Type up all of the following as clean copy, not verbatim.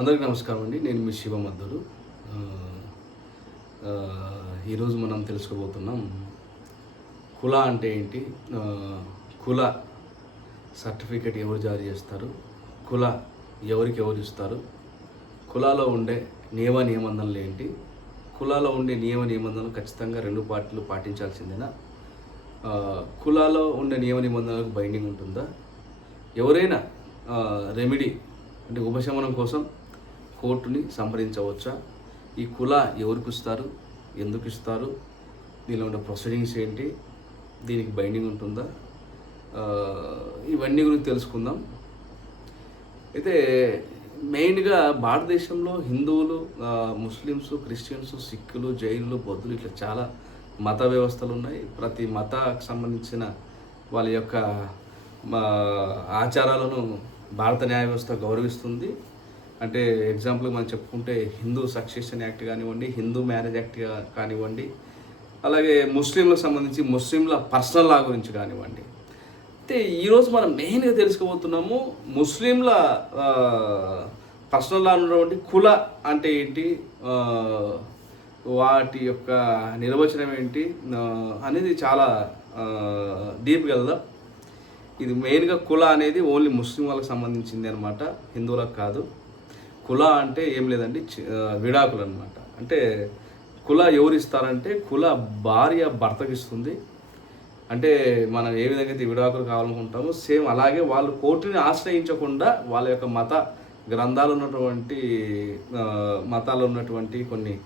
అందరికీ నమస్కారం అండి. నేను మీ శివమద్దులు. ఈరోజు మనం తెలుసుకోబోతున్నాం కుల అంటే ఏంటి, కుల సర్టిఫికేట్ ఎవరు జారీ చేస్తారు, కుల ఎవరికి ఎవరు ఇస్తారు, కులాలో ఉండే నియమ నిబంధనలు ఏంటి, కులాలో ఉండే నియమ నిబంధనలు ఖచ్చితంగా రెండు పార్టీలు పాటించాల్సిందేనా, కులాలో ఉండే నియమ నిబంధనలకు బైండింగ్ ఉంటుందా, ఎవరైనా రెమెడీ అంటే ఉపశమనం కోసం కోర్టుని సంప్రదించవచ్చా, ఈ కుల ఎవరికి ఇస్తారు, ఎందుకు ఇస్తారు, దీనిలో ఉన్న ప్రొసీడింగ్స్ ఏంటి, దీనికి బైండింగ్ ఉంటుందా, ఇవన్నీ గురించి తెలుసుకుందాం. అయితే మెయిన్గా భారతదేశంలో హిందువులు, ముస్లిమ్స్, క్రిస్టియన్స్, సిక్కులు, జైనులు, బౌద్ధులు ఇట్లా చాలా మత వ్యవస్థలు ఉన్నాయి. ప్రతి మతానికి సంబంధించిన వాళ్ళ యొక్క ఆచారాలను భారత న్యాయ వ్యవస్థ గౌరవిస్తుంది. అంటే ఎగ్జాంపుల్గా మనం చెప్పుకుంటే హిందూ సక్సెషన్ యాక్ట్ కానివ్వండి, హిందూ మ్యారేజ్ యాక్ట్ కానివ్వండి, అలాగే ముస్లింలకు సంబంధించి ముస్లింల పర్సనల్ లా గురించి కానివ్వండి. అయితే ఈరోజు మనం మెయిన్గా తెలుసుకోబోతున్నాము ముస్లింల పర్సనల్ లా ఉన్నటువంటి కుల అంటే ఏంటి, వాటి యొక్క నిర్వచనం ఏంటి అనేది చాలా డీప్గా వెళ్దాం. ఇది మెయిన్గా కుల అనేది ఓన్లీ ముస్లిం వాళ్ళకి సంబంధించింది అనమాట, హిందువులకు కాదు. కుల అంటే ఏం లేదండి, విడాకులు అనమాట. అంటే కుల ఎవరు ఇస్తారంటే కుల భార్య భర్తకి ఇస్తుంది. అంటే మనం ఏ విధంగా అయితే విడాకులు కావాలనుకుంటామో సేమ్ అలాగే వాళ్ళు కోర్టుని ఆశ్రయించకుండా వాళ్ళ యొక్క మత గ్రంథాలు ఉన్నటువంటి మతాలు ఉన్నటువంటి కొన్ని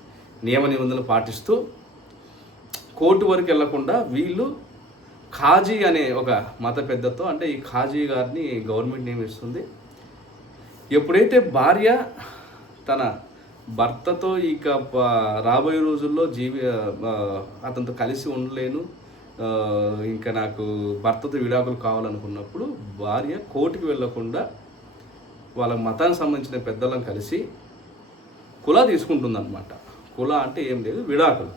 నియమ నిబంధనలు పాటిస్తూ కోర్టు వరకు వెళ్లకుండా వీళ్ళు ఖాజీ అనే ఒక మత పెద్దతో, అంటే ఈ ఖాజీ గారిని గవర్నమెంట్ నియమిస్తుంది. ఎప్పుడైతే భార్య తన భర్తతో ఇక రాబోయే రోజుల్లో అతనితో కలిసి ఉండలేను, ఇంకా నాకు భర్తతో విడాకులు కావాలనుకున్నప్పుడు భార్య కోర్టుకి వెళ్ళకుండా వాళ్ళ మతానికి సంబంధించిన పెద్దలను కలిసి కుల తీసుకుంటుందన్నమాట. కుల అంటే ఏం లేదు, విడాకులు.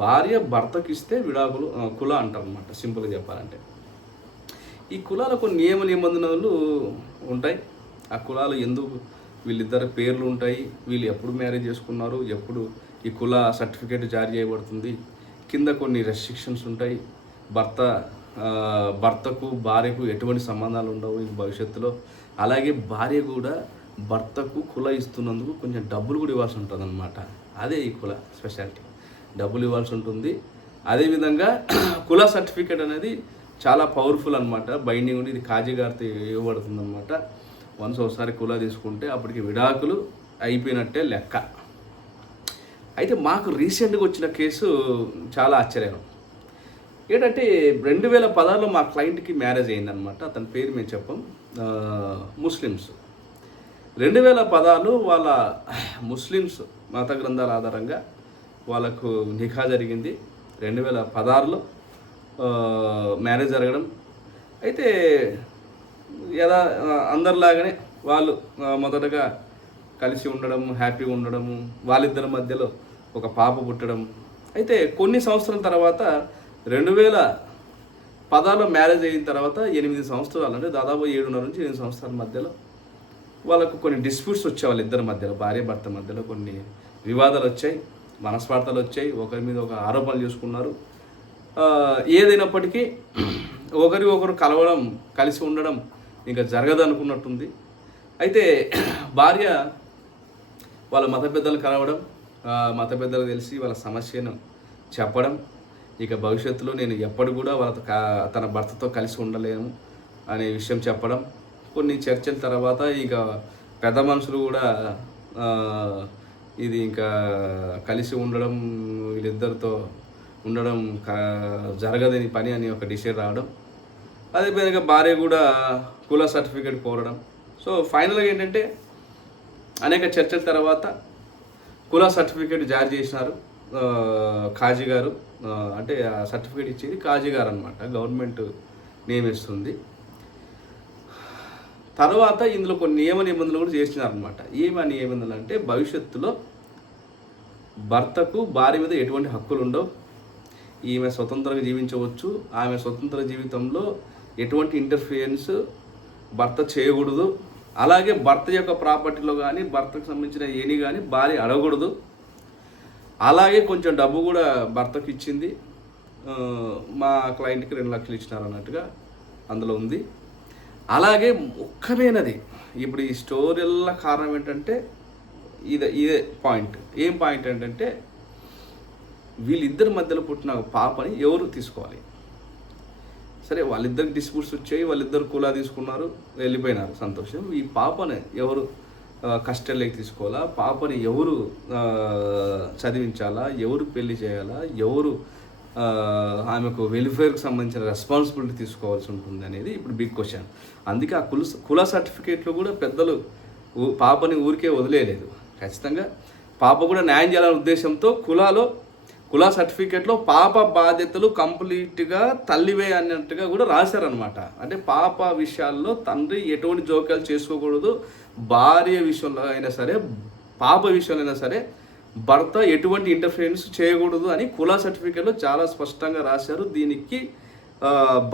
భార్య భర్తకి ఇస్తే విడాకులు కుల అంటారు అనమాట, సింపుల్గా చెప్పాలంటే. ఈ కులాల కొన్ని నియమ నిబంధనలు ఉంటాయి. ఆ కులాలు ఎందుకు, వీళ్ళిద్దరు పేర్లు ఉంటాయి, వీళ్ళు ఎప్పుడు మ్యారేజ్ చేసుకున్నారు, ఎప్పుడు ఈ కుల సర్టిఫికేట్ జారీ చేయబడుతుంది, కింద కొన్ని రెస్ట్రిక్షన్స్ ఉంటాయి. భర్తకు భార్యకు ఎటువంటి సంబంధాలు ఉండవు ఈ భవిష్యత్తులో. అలాగే భార్య కూడా భర్తకు కుల ఇస్తున్నందుకు కొంచెం డబ్బులు కూడా ఇవ్వాల్సి ఉంటుంది అనమాట. అదే ఈ కుల స్పెషాలిటీ, డబ్బులు ఇవ్వాల్సి ఉంటుంది. అదేవిధంగా కుల సర్టిఫికేట్ అనేది చాలా పవర్ఫుల్ అనమాట, బైండింగ్ ఉండి. ఇది ఖాజీ గారితో ఇవ్వబడుతుంది అనమాట. వన్స్ ఒకసారి కుల తీసుకుంటే అప్పటికి విడాకులు అయిపోయినట్టే లెక్క. అయితే మాకు రీసెంట్గా వచ్చిన కేసు చాలా ఆశ్చర్యం. ఏంటంటే 2016లో మా క్లయింట్కి మ్యారేజ్ అయిందనమాట. అతని పేరు మేము చెప్పం, ముస్లిమ్స్. 2016 వాళ్ళ ముస్లిమ్స్ మత గ్రంథాల ఆధారంగా వాళ్ళకు నిఖా జరిగింది. 2016లో మ్యారేజ్ జరగడం. అయితే అందరిలాగానే వాళ్ళు మొదటగా కలిసి ఉండడం, హ్యాపీగా ఉండడము, వాళ్ళిద్దరి మధ్యలో ఒక పాప పుట్టడం. అయితే కొన్ని సంవత్సరాల తర్వాత 2016లో మ్యారేజ్ అయిన తర్వాత 8 సంవత్సరాలు, అంటే దాదాపు 7.5 నుంచి 8 సంవత్సరాల మధ్యలో వాళ్ళకు కొన్ని డిస్ప్యూట్స్ వచ్చాయి. వాళ్ళిద్దరి మధ్యలో, భార్య భర్త మధ్యలో కొన్ని వివాదాలు వచ్చాయి, మనస్పార్థాలు వచ్చాయి, ఒకరి మీద ఒక ఆరోపణలు చేసుకున్నారు. ఏదైనప్పటికీ ఒకరి ఒకరు కలవడం, కలిసి ఉండడం ఇంకా జరగదు అనుకున్నట్టుంది. అయితే భార్య వాళ్ళ మత పెద్దలు కలవడం, మత పెద్దలు తెలిసి వాళ్ళ సమస్యను చెప్పడం, ఇక భవిష్యత్తులో నేను ఎప్పుడు కూడా తన భర్తతో కలిసి ఉండలేను అనే విషయం చెప్పడం. కొన్ని చర్చల తర్వాత ఇక పెద్ద మనుషులు కూడా ఇది ఇంకా కలిసి ఉండడం, వీళ్ళిద్దరితో ఉండడం జరగదని పని అని ఒక డిసిషన్ రావడం. అదేవిధంగా భార్య కూడా కుల సర్టిఫికేట్ కోరడం. సో ఫైనల్గా ఏంటంటే అనేక చర్చల తర్వాత కుల సర్టిఫికేట్ జారీ చేసినారు ఖాజీ గారు. అంటే ఆ సర్టిఫికేట్ ఇచ్చేది ఖాజీ గారు అనమాట, గవర్నమెంట్ నియమిస్తుంది. తర్వాత ఇందులో కొన్ని నియమ నిబంధనలు కూడా చేసినారనమాట. ఏమని నియమనిబంధనలు అంటే భవిష్యత్తులో భర్తకు భార్య మీద ఎటువంటి హక్కులు ఉండవు, ఈమె స్వతంత్రంగా జీవించవచ్చు, ఆమె స్వతంత్ర జీవితంలో ఎటువంటి ఇంటర్ఫియరెన్స్ భర్త చేయకూడదు, అలాగే భర్త యొక్క ప్రాపర్టీలో కానీ భర్తకు సంబంధించిన ఏని కానీ భార్య అడగకూడదు. అలాగే కొంచెం డబ్బు కూడా భర్తకు ఇచ్చింది, మా క్లయింట్కి 2 లక్షలు ఇచ్చినారు అన్నట్టుగా అందులో ఉంది. అలాగే ముఖ్యమైనది ఇప్పుడు ఈ స్టోరీల కారణం ఏంటంటే ఇదే పాయింట్. ఏం పాయింట్ ఏంటంటే వీళ్ళిద్దరి మధ్యలో పుట్టిన పాపని ఎవరు తీసుకోవాలి? సరే, వాళ్ళిద్దరికి డిస్ప్యూట్స్ వచ్చాయి, వాళ్ళిద్దరు కులా తీసుకున్నారు, వెళ్ళిపోయినారు, సంతోషం. ఈ పాపని ఎవరు కస్టడీలోకి తీసుకోవాలా? పాపని ఎవరు చదివించాలా? ఎవరు పెళ్లి చేయాలా? ఎవరు ఆమెకు వెల్ఫేర్కి సంబంధించిన రెస్పాన్సిబిలిటీ తీసుకోవాల్సి ఉంటుంది అనేది ఇప్పుడు బిగ్ క్వశ్చన్. అందుకే ఆ కుల సర్టిఫికేట్లో కూడా పెద్దలు పాపని ఊరికే వదిలేయలేదు. ఖచ్చితంగా పాప కూడా న్యాయం చేయాలనే ఉద్దేశంతో కుల సర్టిఫికేట్లో పాప బాధ్యతలు కంప్లీట్గా తల్లివే అన్నట్టుగా కూడా రాశారనమాట. అంటే పాప విషయాల్లో తండ్రి ఎటువంటి జోక్యాలు చేసుకోకూడదు, భార్య విషయంలో అయినా సరే పాప విషయంలో అయినా సరే భర్త ఎటువంటి ఇంటర్ఫిరెన్స్ చేయకూడదు అని కుల సర్టిఫికేట్లో చాలా స్పష్టంగా రాశారు. దీనికి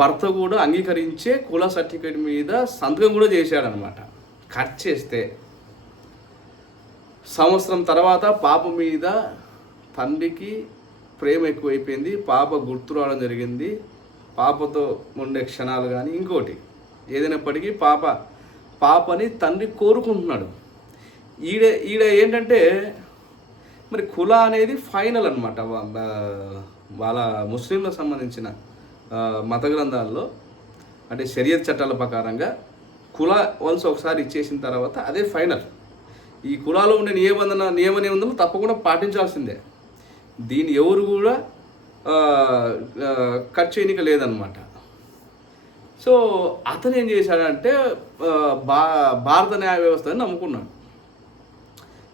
భర్త కూడా అంగీకరించే కుల సర్టిఫికేట్ మీద సంతకం కూడా చేశాడనమాట. కట్ చేస్తే సంవత్సరం తర్వాత పాప మీద తండ్రికి ప్రేమ ఎక్కువైపోయింది, పాప గుర్తు రావడం జరిగింది, పాపతో ఉండే క్షణాలు కానీ ఇంకోటి ఏదైనప్పటికీ పాపని తండ్రి కోరుకుంటున్నాడు. ఈడ ఏంటంటే మరి కుల అనేది ఫైనల్ అనమాట. వాళ్ళ ముస్లింలకు సంబంధించిన మత గ్రంథాల్లో అంటే షరియత్ చట్టాల ప్రకారంగా కుల వన్స్ ఒకసారి ఇచ్చేసిన తర్వాత అదే ఫైనల్. ఈ కులాలో ఉండే నియమ నిబంధనలు తప్పకుండా పాటించాల్సిందే. దీన్ని ఎవరు కూడా కట్ చేయనిక లేదనమాట. సో అతను ఏం చేశాడంటే భారత న్యాయ వ్యవస్థని నమ్ముకున్నాడు.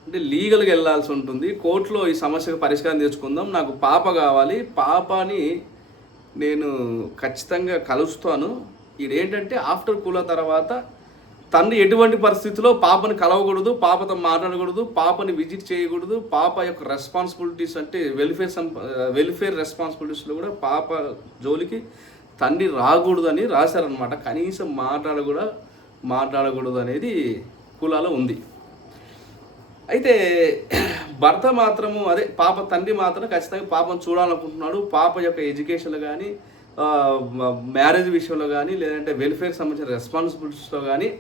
అంటే లీగల్గా వెళ్ళాల్సి ఉంటుంది, కోర్టులో ఈ సమస్యకు పరిష్కారం తెచ్చుకుందాం, నాకు పాప కావాలి, పాపని నేను ఖచ్చితంగా కలుస్తాను. ఇదేంటంటే ఆఫ్టర్ కుల తర్వాత తండ్రి ఎటువంటి పరిస్థితిలో పాపని కలవకూడదు, పాపతో మాట్లాడకూడదు, పాపని విజిట్ చేయకూడదు, పాప యొక్క రెస్పాన్సిబిలిటీస్ అంటే వెల్ఫేర్ రెస్పాన్సిబిలిటీస్లో కూడా పాప జోలికి తండ్రి రాకూడదు అని రాశారనమాట. కనీసం మాట్లాడకూడదు అనేది కులాలో ఉంది. అయితే భర్త మాత్రము తండ్రి మాత్రం ఖచ్చితంగా పాపను చూడాలనుకుంటున్నాడు. పాప యొక్క ఎడ్యుకేషన్లో కానీ మ్యారేజ్ విషయంలో కానీ లేదంటే వెల్ఫేర్కి సంబంధించిన రెస్పాన్సిబిలిటీస్లో కానీ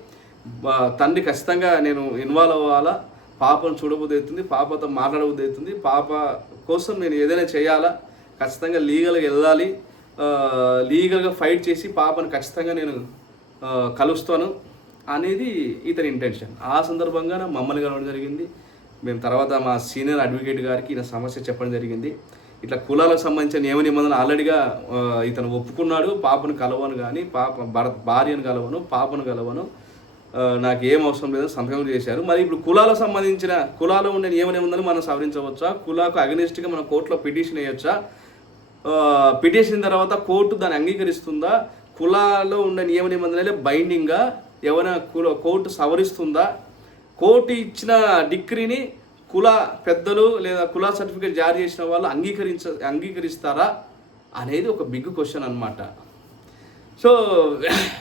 తండ్రి ఖచ్చితంగా నేను ఇన్వాల్వ్ అవ్వాలా, పాపను చూడబుద్ధి అవుతుంది, పాపతో మాట్లాడబుద్ధి అవుతుంది, పాప కోసం నేను ఏదైనా చేయాలా, ఖచ్చితంగా లీగల్గా వెళ్ళాలి, లీగల్గా ఫైట్ చేసి పాపను ఖచ్చితంగా నేను కలుస్తాను అనేది ఇతని ఇంటెన్షన్. ఆ సందర్భంగా మమ్మల్ని కలవడం జరిగింది. మేము తర్వాత మా సీనియర్ అడ్వకేట్ గారికి ఈయన సమస్య చెప్పడం జరిగింది. ఇట్లా కులాలకు సంబంధించిన నియమ నిబంధనలు ఆల్రెడీగా ఇతను ఒప్పుకున్నాడు. పాపను కలవను కానీ భార్యను కలవను, పాపను కలవను, నాకు ఏం అవసరం లేదని సంతకం చేశారు. మరి ఇప్పుడు కులాలకు సంబంధించిన కులాలో ఉండే నియమ నిబంధనలు మనం సవరించవచ్చా? కులాకు అగెనిస్ట్గా మనం కోర్టులో పిటిషన్ వేయొచ్చా? పిటిషన్ తర్వాత కోర్టు దాన్ని అంగీకరిస్తుందా? కులాలో ఉండే నియమ నిబంధనలే బైండింగ్గా ఏమైనా కోర్టు సవరిస్తుందా? కోర్టు ఇచ్చిన డిగ్రీని కుల పెద్దలు లేదా కుల సర్టిఫికేట్ జారీ చేసిన వాళ్ళు అంగీకరిస్తారా అనేది ఒక బిగ్ క్వశ్చన్ అనమాట. సో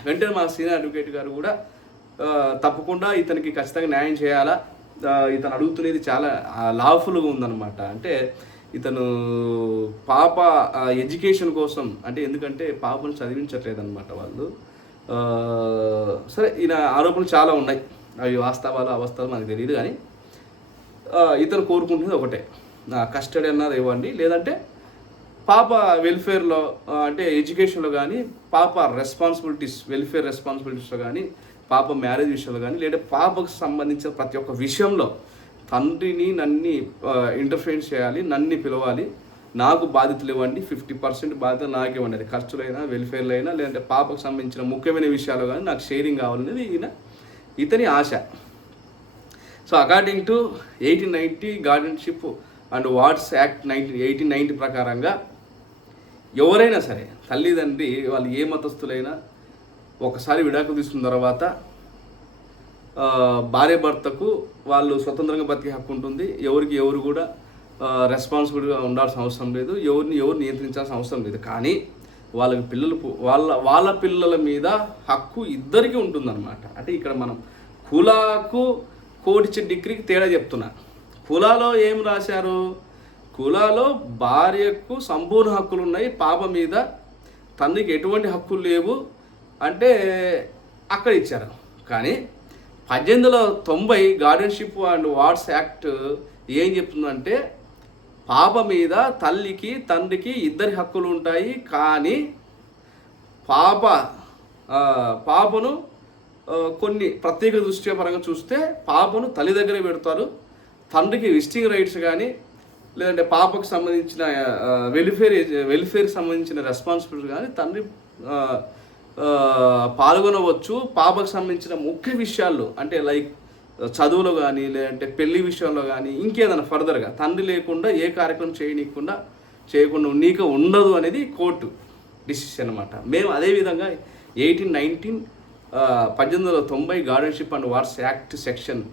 వెంటనే మా సీనియర్ అడ్వకేట్ గారు కూడా తప్పకుండా ఇతనికి ఖచ్చితంగా న్యాయం చేయాలా, ఇతను అడుగుతున్నది చాలా లాఫుల్గా ఉందన్నమాట. అంటే ఇతను పాప ఎడ్యుకేషన్ కోసం, అంటే ఎందుకంటే పాపను చదివించట్లేదన్నమాట వాళ్ళు. సరే, ఈయన ఆరోపణలు చాలా ఉన్నాయి, అవి వాస్తవాలు అవాస్తవాలు మనకు తెలియదు. కానీ ఇతను కోరుకుంటున్నది ఒకటే, కస్టడీ అన్నది ఇవ్వండి, లేదంటే పాప వెల్ఫేర్లో అంటే ఎడ్యుకేషన్లో కానీ, పాప వెల్ఫేర్ రెస్పాన్సిబిలిటీస్లో కానీ, పాప మ్యారేజ్ విషయంలో కానీ, లేదా పాపకు సంబంధించిన ప్రతి ఒక్క విషయంలో తండ్రిని నన్ను ఇంటర్ఫిరెన్స్ చేయాలి, నన్ను పిలవాలి, నాకు బాధ్యతలు ఇవ్వండి, 50% బాధ్యత నాకే ఇవ్వండి, అది ఖర్చులైనా వెల్ఫేర్లో అయినా లేదంటే పాపకు సంబంధించిన ముఖ్యమైన విషయాలు కానీ నాకు షేరింగ్ కావాలనేది ఇతని ఆశ. So according to 1890 guardianship and wards act 1890 ప్రకారంగా ఎవరైనా సరే తల్లిదండ్రి వాళ్ళు ఏ మతస్థులైనా ఒకసారి విడాకులు తీసుకున్న తర్వాత భార్య భర్తకు వాళ్ళు స్వతంత్రంగా బతికే హక్కు ఉంటుంది. ఎవరు కూడా రెస్పాన్సిబిలిటీగా ఉండాల్సిన అవసరం లేదు, ఎవరు నియంత్రించాల్సిన అవసరం లేదు. కానీ వాళ్ళ పిల్లల మీద హక్కు ఇద్దరికీ ఉంటుందన్నమాట. అంటే ఇక్కడ మనం కులాకు కోర్టు డిగ్రీకి తేడా చెప్తున్నా. కులాలో ఏం రాశారు? కులాలో భార్యకు సంపూర్ణ హక్కులు ఉన్నాయి, పాప మీద తండ్రికి ఎటువంటి హక్కులు లేవు అంటే అక్కడ ఇచ్చారు. కానీ 1890 గార్డియన్షిప్ అండ్ వార్డ్స్ యాక్ట్ ఏం చెప్తుందంటే పాప మీద తల్లికి తండ్రికి ఇద్దరి హక్కులు ఉంటాయి. కానీ పాపను కొన్ని ప్రత్యేక దృష్ట్యా పరంగా చూస్తే పాపను తల్లి దగ్గరే పెడతారు. తండ్రికి విజిటింగ్ రైట్స్ కానీ లేదంటే పాపకు సంబంధించిన వెల్ఫేర్కి సంబంధించిన రెస్పాన్సిబిలిటీ కానీ తండ్రి పాల్గొనవచ్చు. పాపకు సంబంధించిన ముఖ్య విషయాల్లో అంటే లైక్ చదువులో కానీ లేదంటే పెళ్లి విషయంలో కానీ ఇంకేదైనా ఫర్దర్గా తండ్రి లేకుండా ఏ కార్యక్రమం చేయకుండా నీకు ఉండదు అనేది కోర్టు డిసిషన్ అనమాట. మేము అదేవిధంగా 1890 guardianship and wards act section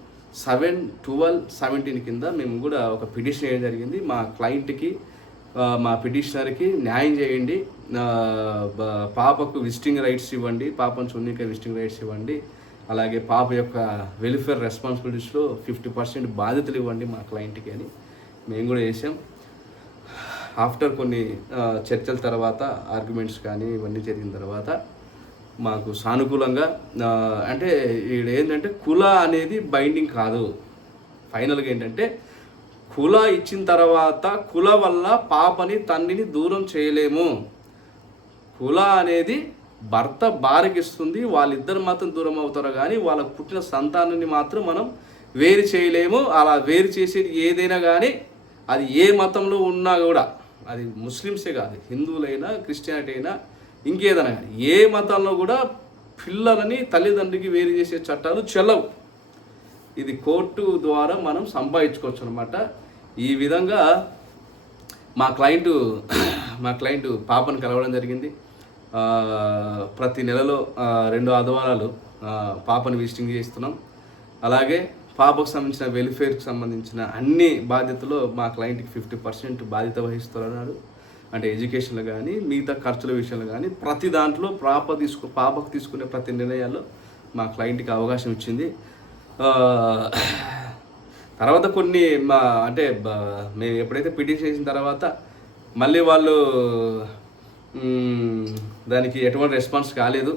7, 12, 17 కింద మేము కూడా ఒక పిటిషన్ వేయడం జరిగింది. మా క్లయింట్కి మా పిటిషనర్కి న్యాయం చేయండి, పాపకు విజిటింగ్ రైట్స్ ఇవ్వండి, పాపను చున్నీకి విజిటింగ్ రైట్స్ ఇవ్వండి, అలాగే పాప యొక్క వెల్ఫేర్ రెస్పాన్సిబిలిటీస్లో 50% బాధ్యతలు ఇవ్వండి మా క్లయింట్కి అని మేము కూడా చేసాం. ఆఫ్టర్ కొన్ని చర్చల తర్వాత ఆర్గ్యుమెంట్స్ కానీ ఇవన్నీ జరిగిన తర్వాత మాకు సానుకూలంగా అంటే ఇక్కడ ఏంటంటే కుల అనేది బైండింగ్ కాదు. ఫైనల్గా ఏంటంటే కుల ఇచ్చిన తర్వాత కుల వల్ల పాపని తండ్రిని దూరం చేయలేము. కుల అనేది భర్త భార్యకి ఇస్తుంది, వాళ్ళిద్దరు మాత్రం దూరం అవుతారు కానీ వాళ్ళకు పుట్టిన సంతానాన్ని మాత్రం మనం వేరు చేయలేము. అలా వేరు చేసేది ఏదైనా కానీ అది ఏ మతంలో ఉన్నా కూడా, అది ముస్లిమ్సే కాదు, హిందువులైనా క్రిస్టియానిటీ అయినా ఇంకేదైనా కానీ ఏ మతంలో కూడా పిల్లలని తల్లిదండ్రికి వేరు చేసే చట్టాలు చెల్లవు. ఇది కోర్టు ద్వారా మనం సంపాదించుకోవచ్చు అనమాట. ఈ విధంగా మా క్లయింట్ పాపను కలవడం జరిగింది. ప్రతి నెలలో 2 ఆదివారాలు పాపను విజిటింగ్ చేస్తున్నాం. అలాగే పాపకు సంబంధించిన వెల్ఫేర్కి సంబంధించిన అన్ని బాధ్యతలు మా క్లయింట్కి 50% బాధ్యత వహిస్తున్నారు. అంటే ఎడ్యుకేషన్లో కానీ మిగతా ఖర్చుల విషయంలో కానీ ప్రతి దాంట్లో పాపకు తీసుకునే ప్రతి నిర్ణయాల్లో మా క్లయింట్కి అవకాశం ఇచ్చింది. తర్వాత కొన్ని అంటే మేము ఎప్పుడైతే పిటిషన్ చేసిన తర్వాత మళ్ళీ వాళ్ళు దానికి ఎటువంటి రెస్పాన్స్ కాలేదు.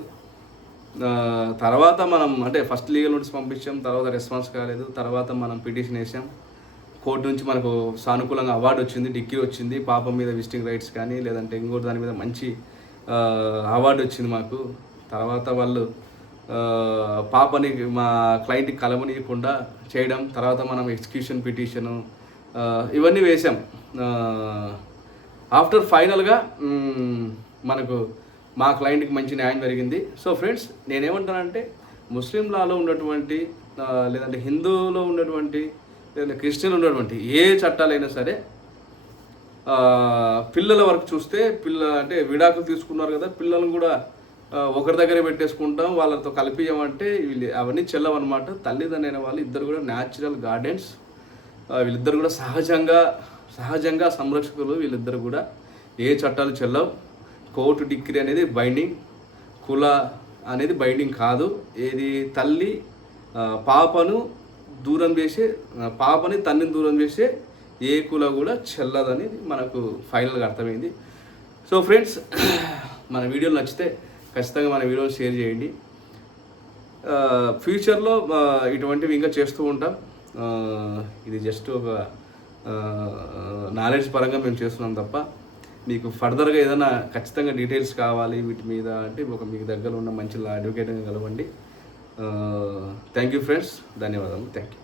తర్వాత మనం అంటే ఫస్ట్ లీగల్ నోటీస్ పంపించాం, తర్వాత రెస్పాన్స్ కాలేదు. తర్వాత మనం పిటిషన్ వేసాం. కోర్టు నుంచి మనకు సానుకూలంగా అవార్డు వచ్చింది, డిగ్రీ వచ్చింది. పాప మీద విజిటింగ్ రైట్స్ కానీ లేదంటే ఇంకోటి దాని మీద మంచి అవార్డు వచ్చింది మాకు. తర్వాత వాళ్ళు పాపని మా క్లయింట్కి కలవనీయకుండా చేయడం, తర్వాత మనం ఎగ్జిక్యూషన్ పిటిషను ఇవన్నీ వేసాం. ఆఫ్టర్ ఫైనల్గా మనకు మా క్లయింట్కి మంచి న్యాయం జరిగింది. సో ఫ్రెండ్స్, నేనేమంటానంటే ముస్లిం లాలో ఉన్నటువంటి లేదంటే హిందూలో ఉన్నటువంటి లేదంటే క్రిస్టియన్ ఉన్నటువంటి ఏ చట్టాలైనా సరే పిల్లల వరకు చూస్తే అంటే విడాకులు తీసుకున్నారు కదా, పిల్లలను కూడా ఒకరి దగ్గరే పెట్టేసుకుంటాం, వాళ్ళతో కలిపియమంటే అవన్నీ చెల్లవన్నమాట. తల్లిదండ్రులైన వాళ్ళు ఇద్దరు కూడా న్యాచురల్ గార్డెన్స్, వీళ్ళిద్దరు కూడా సహజంగా సంరక్షకులు. వీళ్ళిద్దరు కూడా ఏ చట్టాలు చెల్లవు. కోర్టు డిగ్రీ అనేది బైండింగ్, కుల అనేది బైండింగ్ కాదు. ఏది తల్లి పాపని తండ్రిని దూరం చేసే ఏ కుల కూడా చెల్లదని మనకు ఫైనల్గా అర్థమైంది. సో ఫ్రెండ్స్, మన వీడియోలు నచ్చితే ఖచ్చితంగా మన వీడియోని షేర్ చేయండి. ఫ్యూచర్లో ఇటువంటివి ఇంకా చేస్తూ ఉంటాం. ఇది జస్ట్ ఒక నాలెడ్జ్ పరంగా మేము చేస్తున్నాం తప్ప మీకు ఫర్దర్గా ఏదైనా ఖచ్చితంగా డీటెయిల్స్ కావాలి వీటి మీద అంటే మీకు దగ్గర ఉన్న మంచి అడ్వకేట్గా కలవండి. థ్యాంక్ యూ ఫ్రెండ్స్, ధన్యవాదాలు. Thank you.